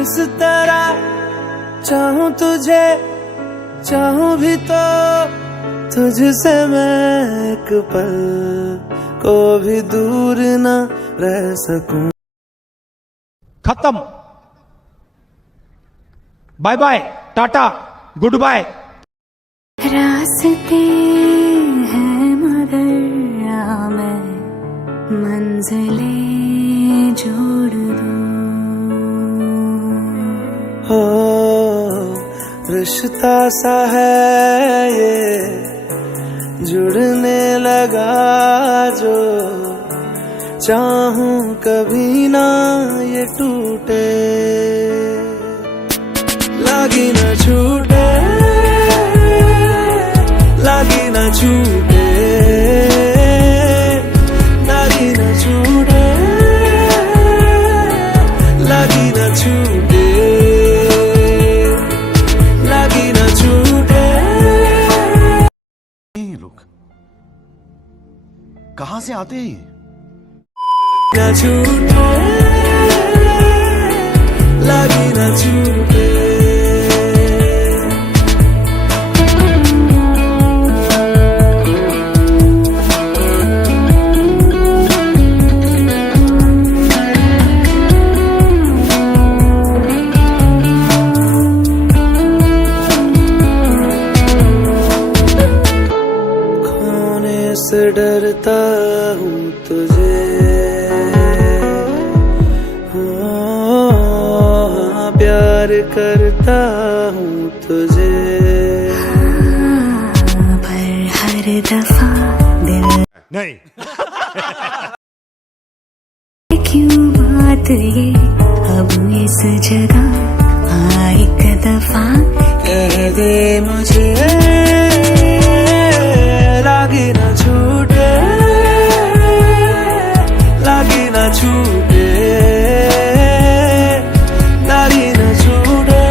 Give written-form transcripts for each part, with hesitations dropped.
इस तरह चाहूं तुझे, चाहूं भी तो तुझसे मैं एक पल को भी दूर न रह सकूं। खत्म, bye bye, tata, good bye. रास्ते हैं मगर मैं मंजिलें जोड़ दूं। हो रिश्ता सा है ये जुड़ने लगा जो, चाहूं कभी ना ये टूटे, लागी ना छूटे, लागी ना छूटे, लागी ना छूटे, लागी ना छूटे, लागी ना छूटे। ये लोग कहां से आते हैं? ना छूटे, लागी ना छूटे। खोने से डरता हूँ तुझे, प्यार करता हूँ तुझे, पर हर दफा दिल नहीं। क्यों बात ये अब इस जगह एक दफा कह दे मुझे, लागी ना छूटे, लागी ना छूटे, लागी ना छूटे,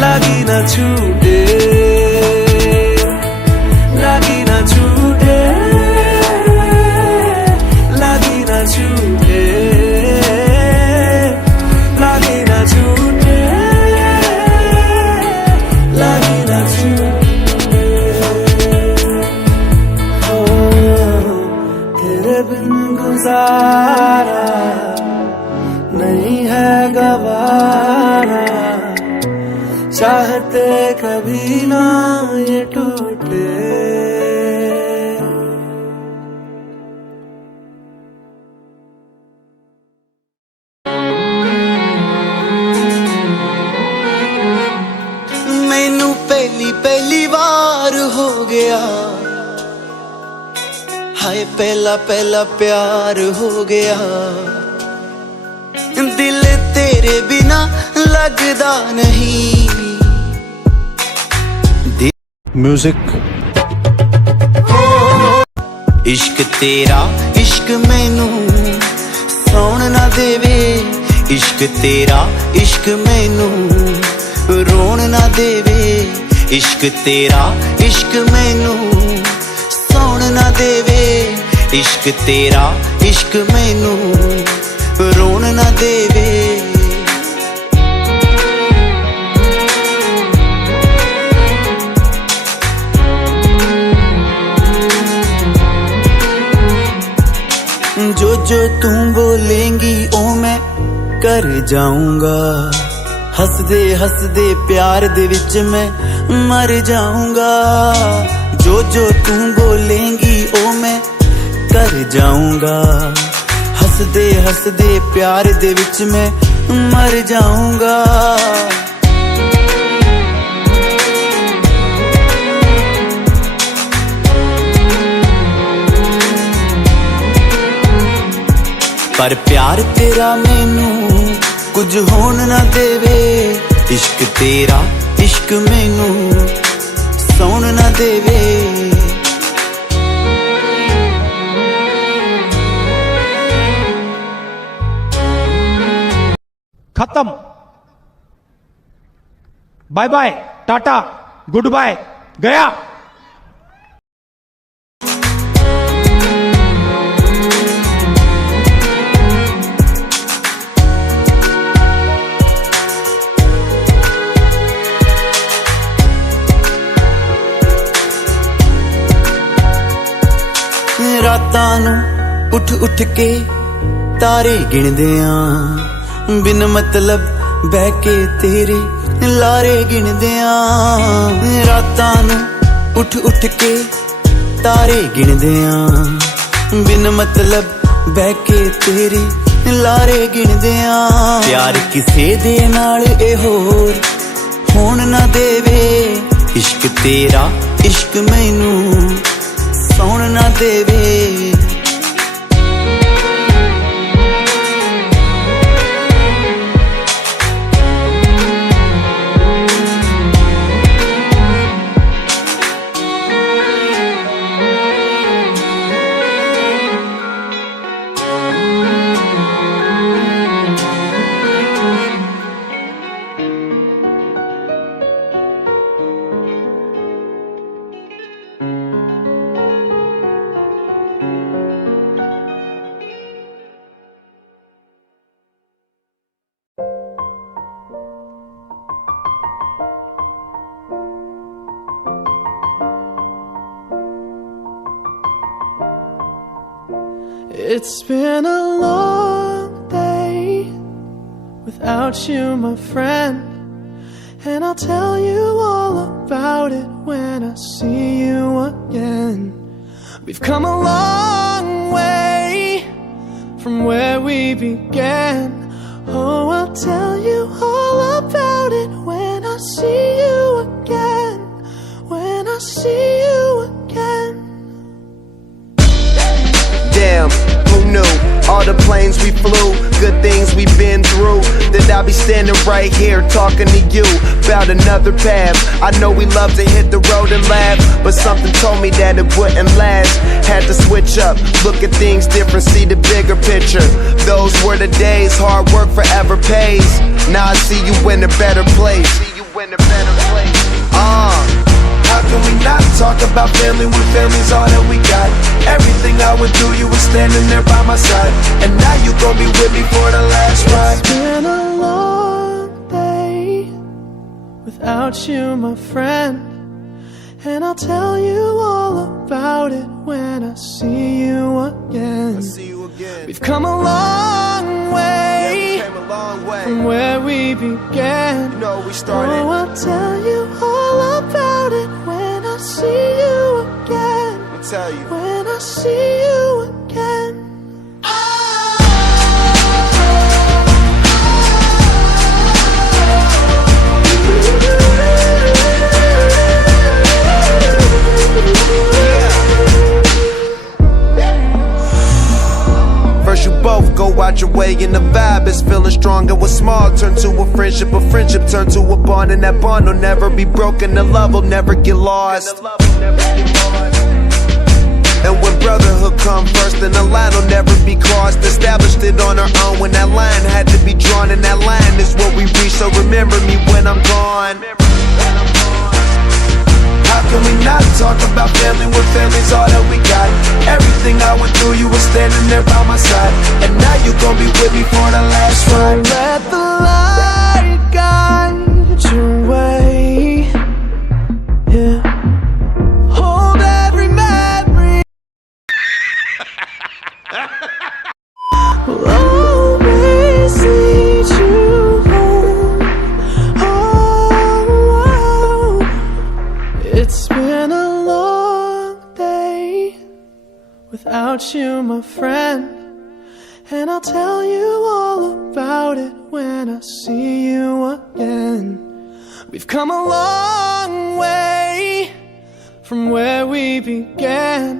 लागी ना छूटे, लागी ना छूटे, लागी ना छूटे, लागी ना छूटे, लागी ना छूटे। ओ तेरे बिन गुजारा नहीं है गवारा, चाहते कभी ना ये टूटे। मैनू पहली पहली बार हो गया, हाय पहला पहला प्यार हो गया, दिल तेरे बिना लगदा नहीं। म्यूजिक। इश्क तेरा इश्क मैनू सौण ना देवे, इश्क तेरा इश्क मैनू रोण ना देवे, इश्क तेरा इश्क मैनू सौण ना देवे, इश्क तेरा इश्क मैनू रोण ना देवे। जो जो तू बोलेंगी ओ मैं कर जाऊंगा, हसदे हसदे प्यार दे विच मैं मर जाऊंगा। जो जो तू बोलेंगी ओ मैं कर जाऊंगा, हसदे हसदे प्यार दे विच मैं मर जाऊंगा। पर प्यार तेरा मैनू कुछ होन ना देवे, इश्क तेरा इश्क मैनू सौन ना देवे। खत्म, bye bye, tata, good bye, गया। ਉੱਠ ਕੇ ਤਾਰੇ ਗਿਣਦੇ ਆਂ ਬਿਨ ਮਤਲਬ ਬਹਿ ਕੇ ਤੇਰੇ ਲਾਰੇ ਗਿਣਦੇ ਆਂ ਰਾਤਾਂ ਨੂੰ ਉੱਠ ਕੇ ਤਾਰੇ ਗਿਣਦੇ ਆਂ ਬਿਨ ਮਤਲਬ ਬਹਿ ਕੇ ਤੇਰੇ ਲਾਰੇ ਗਿਣਦੇ ਆਂ ਪਿਆਰ ਕਿਸੇ ਦੇ ਨਾਲ ਇਹ ਹੋਰ ਹੋਣ ਨਾ ਦੇਵੇ ਇਸ਼ਕ ਤੇਰਾ ਇਸ਼ਕ ਮੈਨੂੰ ਸੌਣ ਨਾ ਦੇਵੇ It's been a long day without you, my friend, and I'll tell you all about it when I see you again. We've come a long way from where we began. Oh, I'll tell you all about it when I see you again. When I see you again. Damn, who knew? All the planes we flew, good things we've been through, that I'll be standing right here talking to you about another path. I know we love to hit the road and laugh, but something told me that it wouldn't last. Had to switch up, look at things different, see the bigger picture. Those were the days, hard work forever pays. Now I see you in a better place. See you in a better place. How can we not talk about family when family's all that we got? Everything I went through, you were standing there by my side, and now you gon' be with me for the last ride. It's been a long day without you, my friend, and I'll tell you all about it when I see you again. See you again. We've come a long way, Yeah, we came a long way from where we began. You know we started. Oh, I'll tell you all about it when I see you again. I'll tell you. When I see you again. First you both go out your way and the vibe is feeling strong, and what's small turn to a friendship turn to a bond, and that bond will never be broken, the love will never get lost. And when brotherhood come first, then the line will never be crossed. Established it on our own when that line had to be drawn, and that line is what we reach, so remember me when I'm gone. How can we not talk about family when family's all that we got? Everything I went through, you were standing there by my side, and now you gon' be with me for the last ride. Let the light guide your way. Yeah. Hold every memory. Will always lead you home. Oh, it's been a long day without you, my friend, and I'll tell you all about it when I see you again. We've come a long way from where we began.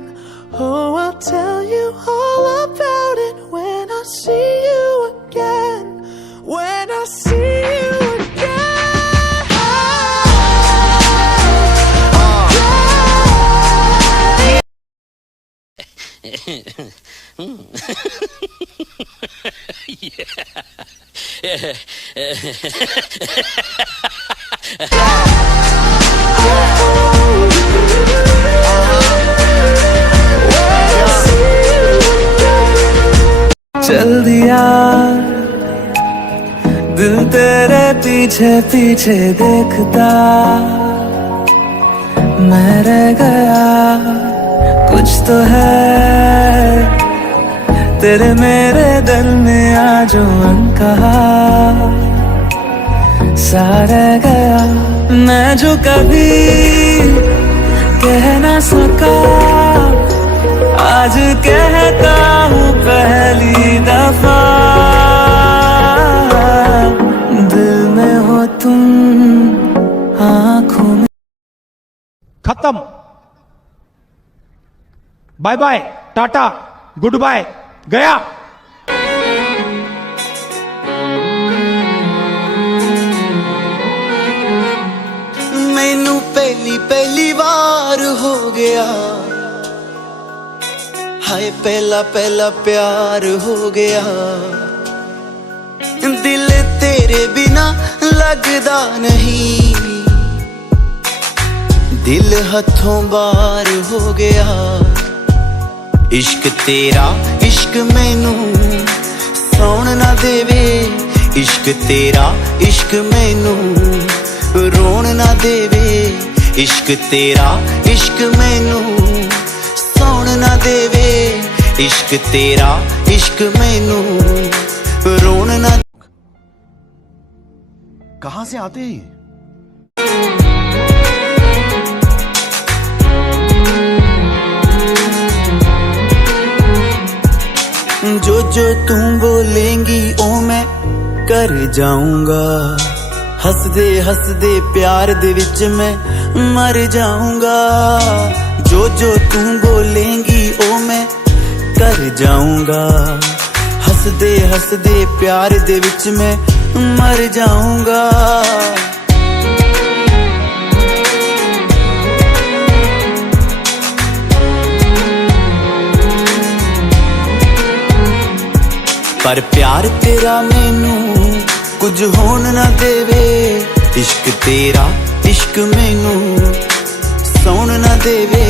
Oh, I'll tell you all about it when I see you again. When I see you चल दिया दिल तेरे पीछे पीछे देखता, मैं रह गया कुछ तो है तेरे मेरे दिल में आज अनकहा सा रह गया, मैं जो कभी कह ना सका आज कहता हूँ पहली दफा। दिल में हो तुम, आँखों में। खत्म। Bye bye, tata, good bye, गया। मैनू पहली पहली बार हो गया, हाय पहला पहला प्यार हो गया। दिल तेरे बिना लगदा नहीं, दिल हथों बाहर हो गया। इश्क तेरा इश्क मैनू सौण ना देवे, इश्क तेरा इश्क मैनू रोण ना देवे, इश्क तेरा इश्क मैनू सौण ना देवे, इश्क तेरा इश्क मैनू रोण ना। कहाँ से आते हैं? जो जो तू बोलेंगी ओ मैं कर जाऊंगा, हसदे हसदे प्यार दे विच मैं मर जाऊंगा। जो जो तू बोलेंगी ओ मैं कर जाऊंगा, हसदे हसदे प्यार दे विच मैं मर जाऊंगा। पर प्यार तेरा मैनू कुछ होन ना देवे, इश्क तेरा इश्क मैनू सौण ना देवे।